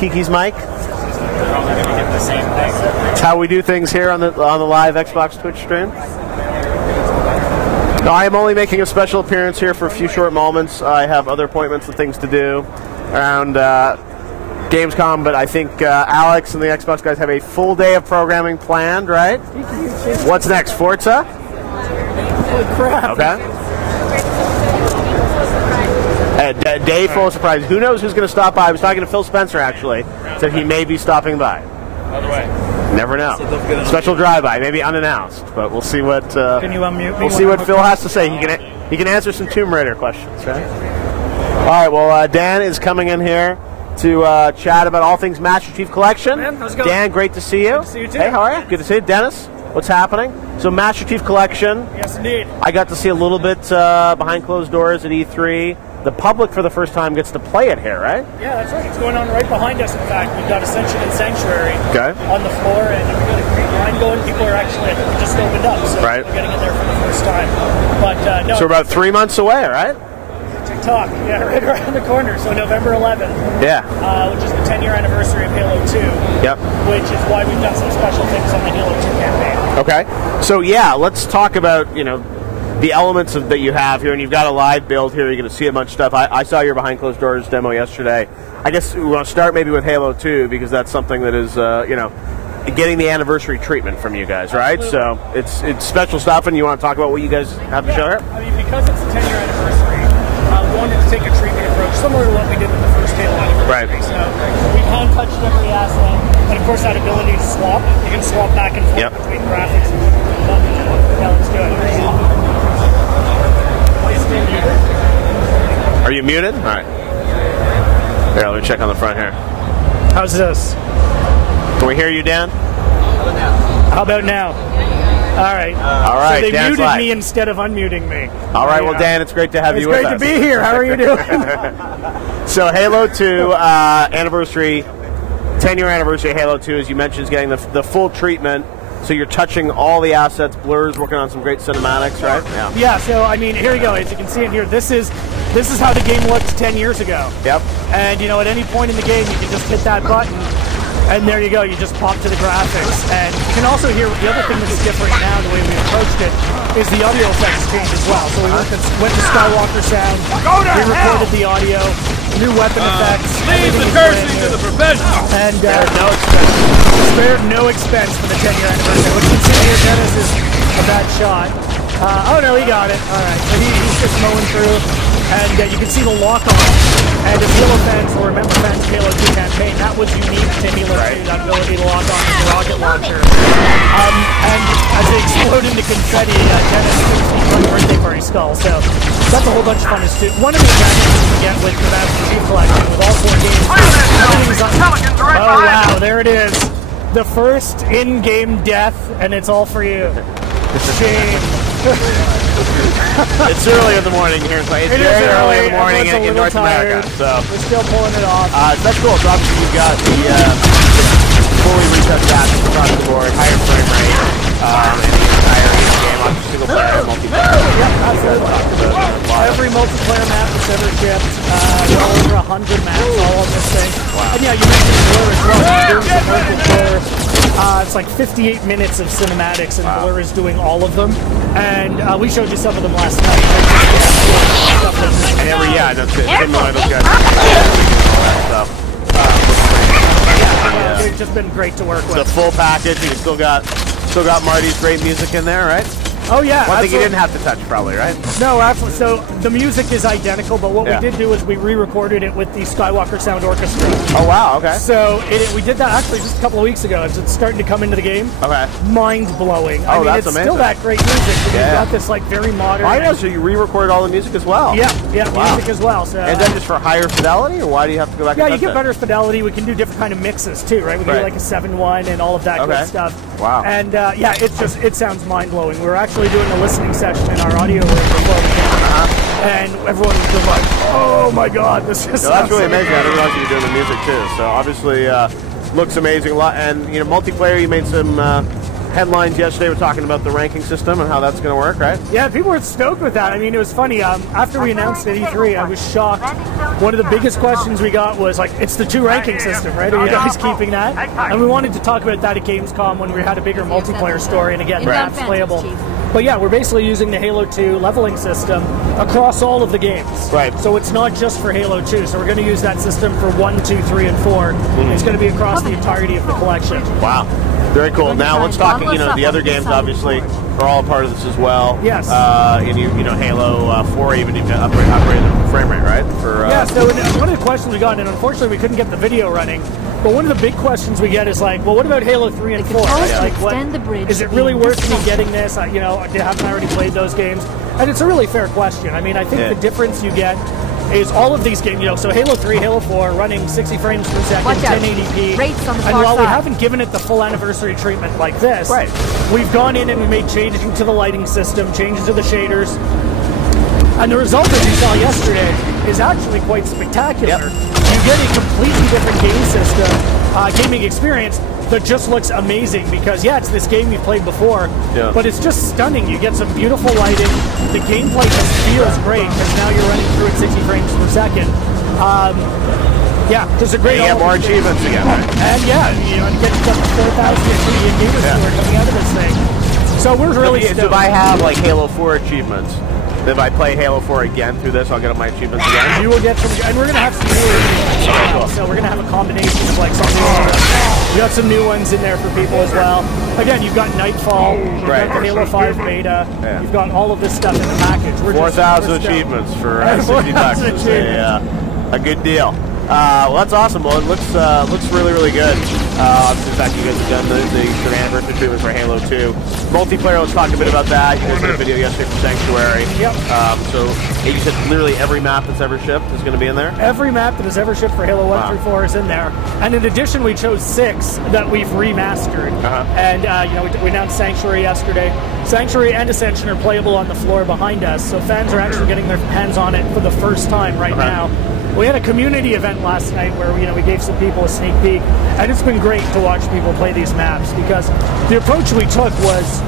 Kiki's mic. Probably going to get the same thing. It's how we do things here on the live Xbox Twitch stream. No, I am only making a special appearance here for a few short moments. I have other appointments and things to do around Gamescom, but I think Alex and the Xbox guys have a full day of programming planned, right? What's next? Forza? Holy crap. Okay. Day full of surprise. Who knows who's going to stop by? I was talking to Phil Spencer, actually. Said he may be stopping by. By the way. Never know. Special drive-by, maybe unannounced, but we'll see what. Can you unmute me? We'll see what Phil has to say. He can answer some Tomb Raider questions, right? All right. Well, Dan is coming in here to chat about all things Master Chief Collection. Man, how's it going? Dan, great to see you. Good to see you too. Hey, how are you? Good to see you, Dennis. What's happening? So, Master Chief Collection. Yes, indeed. I got to see a little bit behind closed doors at E3. The public, for the first time, gets to play it here, right? Yeah, that's right. It's going on right behind us, in fact. We've got Ascension and Sanctuary on the floor, and we've got a great line going. People are actually, I think we just opened up, so we're getting in there for the first time. But no, so we're about 3 months away, right? TikTok, yeah, right around the corner. So November 11th. Yeah. Which is the 10-year anniversary of Halo 2. Yep. Which is why we've done some special things on the Halo 2 campaign. Okay. So yeah, let's talk about, the elements that you have here, and you've got a live build here. You're going to see a bunch of stuff. I saw your behind closed doors demo yesterday. I guess we want to start maybe with Halo 2 because that's something that is, getting the anniversary treatment from you guys, right? Absolutely. So it's special stuff, and you want to talk about what you guys have to show here? I mean, because it's the 10-year anniversary, we wanted to take a treatment approach similar to what we did with the first Halo anniversary. Right. So we hand-touched every asset, and of course that ability to swap. You can swap back and forth between graphics and yeah, let's do it. Are you muted? All right. Here, let me check on the front here. How's this? Can we hear you, Dan? How about now? All right. All right. So they Dan's muted live. me instead of unmuting me. All right. Well, Dan, it's great to have you with us. It's great to be here. How are you doing? So Halo 2 anniversary, 10-year anniversary of Halo 2, as you mentioned, is getting the full treatment. So you're touching all the assets. Blur's working on some great cinematics, right? Yeah. So I mean, here we go. As you can see in here, this is how the game looked 10 years ago. Yep. And at any point in the game, you can just hit that button, and there you go. You just pop to the graphics, and you can also hear the other thing that's different now. The way we approached it is the audio effects changed as well. So we went to Skywalker sound. We recorded the audio, new weapon effects. Leave the cursing to the professionals. And spared no expense for the 10-year anniversary. What you can see here, Dennis, is a bad shot. Oh no, he got it. All right, so he's just mowing through, and you can see the lock-on. And if Halo fans will remember fans of Halo 2 campaign, that was unique to Halo 2, that ability to lock on the rocket launcher. And as they explode into confetti, Dennis is on the birthday party skull. So that's a whole bunch of fun to do. One of the advantages you get with the Master Chief Collection, with all 4 games, everything's on. Oh wow, there it is. The first in-game death, and it's all for you. Shame. It's early in the morning here. It's very early in the morning in North America. So we're still pulling it off. That's cool. So obviously you've got the fully retouched graphics across the board, higher frame rate, and the entire game on single player, multiplayer. Yep, absolutely. Every multiplayer map that's ever shipped, over 100 maps all on this thing. Wow. And yeah, you mentioned Blur as well. You're doing some work with Blur. It's like 58 minutes of cinematics, and Blur is doing all of them. And we showed you some of them last night. And that's it. It's just been great to work with. The full package. You still got Marty's great music in there, right? Oh yeah. One thing you didn't have to touch, probably, right? No, absolutely. So the music is identical, but what we did do is we re-recorded it with the Skywalker Sound Orchestra. Oh wow, okay. So we did that actually just a couple of weeks ago. It's starting to come into the game. Okay. Mind blowing. Oh, that's it's amazing. Still that great music. But you've got this like very modern. I know. So you re-recorded all the music as well. Yeah, music as well. So. And then just for higher fidelity, or why do you have to go back? Yeah, you get better fidelity. We can do different kind of mixes too, right? We can do like a 7.1 and all of that good stuff. Wow. And it sounds mind blowing. We're actually doing a listening session in our audio room before we came, and everyone was just like, "Oh my God, this is." That's really amazing. I didn't realize you were doing the music too. So obviously, looks amazing. And multiplayer. You made some headlines yesterday were talking about the ranking system and how that's going to work, right? Yeah, people were stoked with that. I mean, it was funny. After we announced at E3, I was shocked. One of the biggest questions we got was like, it's the 2 ranking system, right? Are you guys keeping that? And we wanted to talk about that at Gamescom when we had a bigger multiplayer story and again, maps playable. But yeah, we're basically using the Halo 2 leveling system across all of the games. Right. So it's not just for Halo 2. So we're going to use that system for 1, 2, 3, and 4. It's going to be across the entirety of the collection. Wow. Very cool. Now let's talk, the other games obviously are all a part of this as well. Yes. And Halo 4 even upgraded the frame rate, right? Yeah, so one of the questions we got, and unfortunately we couldn't get the video running, but one of the big questions we get is like, well, what about Halo 3 and 4? Like, is it really worth me getting this? Haven't I already played those games? And it's a really fair question. I mean, I think the difference you get is all of these games, so Halo 3, Halo 4, running 60 frames per second, 1080p. And while we haven't given it the full anniversary treatment like this, we've gone in and we made changes to the lighting system, changes to the shaders. And the result, as you saw yesterday, is actually quite spectacular. You get a completely different game system, gaming experience that just looks amazing because, it's this game you've played before, but it's just stunning. You get some beautiful lighting. The gameplay just feels great because now you're running through at 60 frames per second. Just a great. You get more achievements again. And and get up to 4,000 gamer score coming out of this thing. So we're really stoked. If I have like Halo 4 achievements, if I play Halo 4 again through this, I'll get my achievements again. You will get some, and we're going to have some newer achievements. So we're going to have a combination of like some new we got some new ones in there for people as well. Again, you've got Nightfall, you've got the Halo 5 beta, you've got all of this stuff in the package. 4,000 achievements for 60 bucks. A good deal. Well, that's awesome. Well, it looks really, really good. Obviously, the fact you guys have done the anniversary treatment for Halo 2. Multiplayer, let's talk a bit about that. You guys did a video yesterday for Sanctuary. So you said literally every map that's ever shipped is going to be in there? Every map that has ever shipped for Halo 1 through 4 is in there. And in addition, we chose 6 that we've remastered. And, we announced Sanctuary yesterday. Sanctuary and Ascension are playable on the floor behind us, so fans are actually getting their hands on it for the first time right now. We had a community event last night where we gave some people a sneak peek, and it's been great to watch people play these maps because the approach we took was,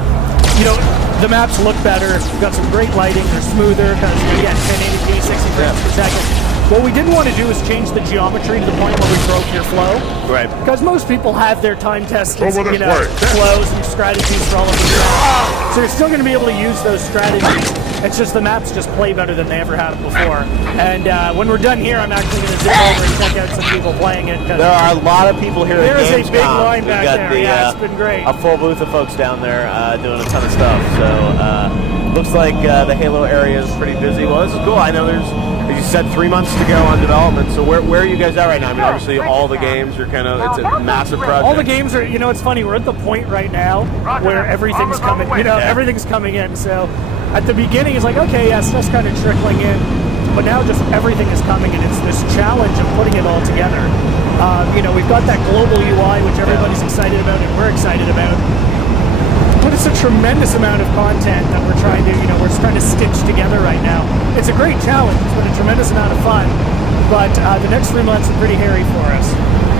the maps look better, we've got some great lighting, they're smoother, because again, 1080p, 60 frames per second. What we didn't want to do is change the geometry to the point where we broke your flow. Right. Because most people have their time tested, flows and strategies for all of them. So you're still going to be able to use those strategies. It's just the maps just play better than they ever have before. And when we're done here, I'm actually going to zip over and check out some people playing it. There are a lot of people here at Gamescom. There is a big line back there. It's been great. A full booth of folks down there doing a ton of stuff. So looks like the Halo area is pretty busy. Well, this is cool. I know there's, as you said, 3 months to go on development. So where are you guys at right now? I mean, obviously all the games are it's a massive project. All the games are, it's funny, we're at the point right now where everything's coming, everything's coming in. So at the beginning, it's like, okay, stuff's kind of trickling in. But now just everything is coming, and it's this challenge of putting it all together. We've got that global UI, which everybody's excited about, and we're excited about. But it's a tremendous amount of content that we're trying to stitch together right now. It's a great challenge. It's been a tremendous amount of fun. But the next 3 months are pretty hairy for us.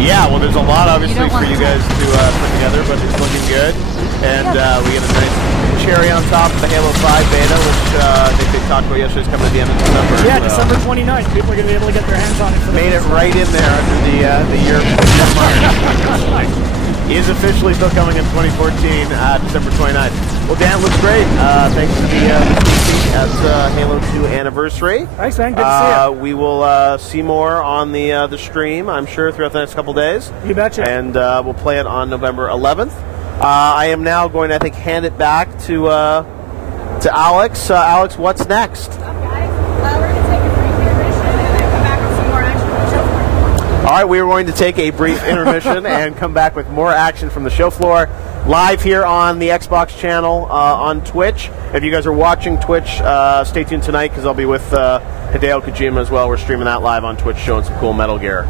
Yeah, well, there's a lot, obviously, for you guys to put together, but it's looking good. And we get a nice cherry on top of the Halo 5 beta, which I think they talked about yesterday, is coming at the end of December. Yeah, December 29th. People are going to be able to get their hands on it. Made it right in there under the year mark. He is officially still coming in 2014, December 29th. Well, Dan, looks great. Thanks for the speech at Halo 2 anniversary. Thanks, man. Good to see you. We will see more on the stream, I'm sure, throughout the next couple days. You betcha. And we'll play it on November 11th. I am now going to, hand it back to Alex. Alex, what's next? All right, we are going to take a brief intermission and come back with more action from the show floor, live here on the Xbox channel on Twitch. If you guys are watching Twitch, stay tuned tonight because I'll be with Hideo Kojima as well. We're streaming that live on Twitch, showing some cool Metal Gear.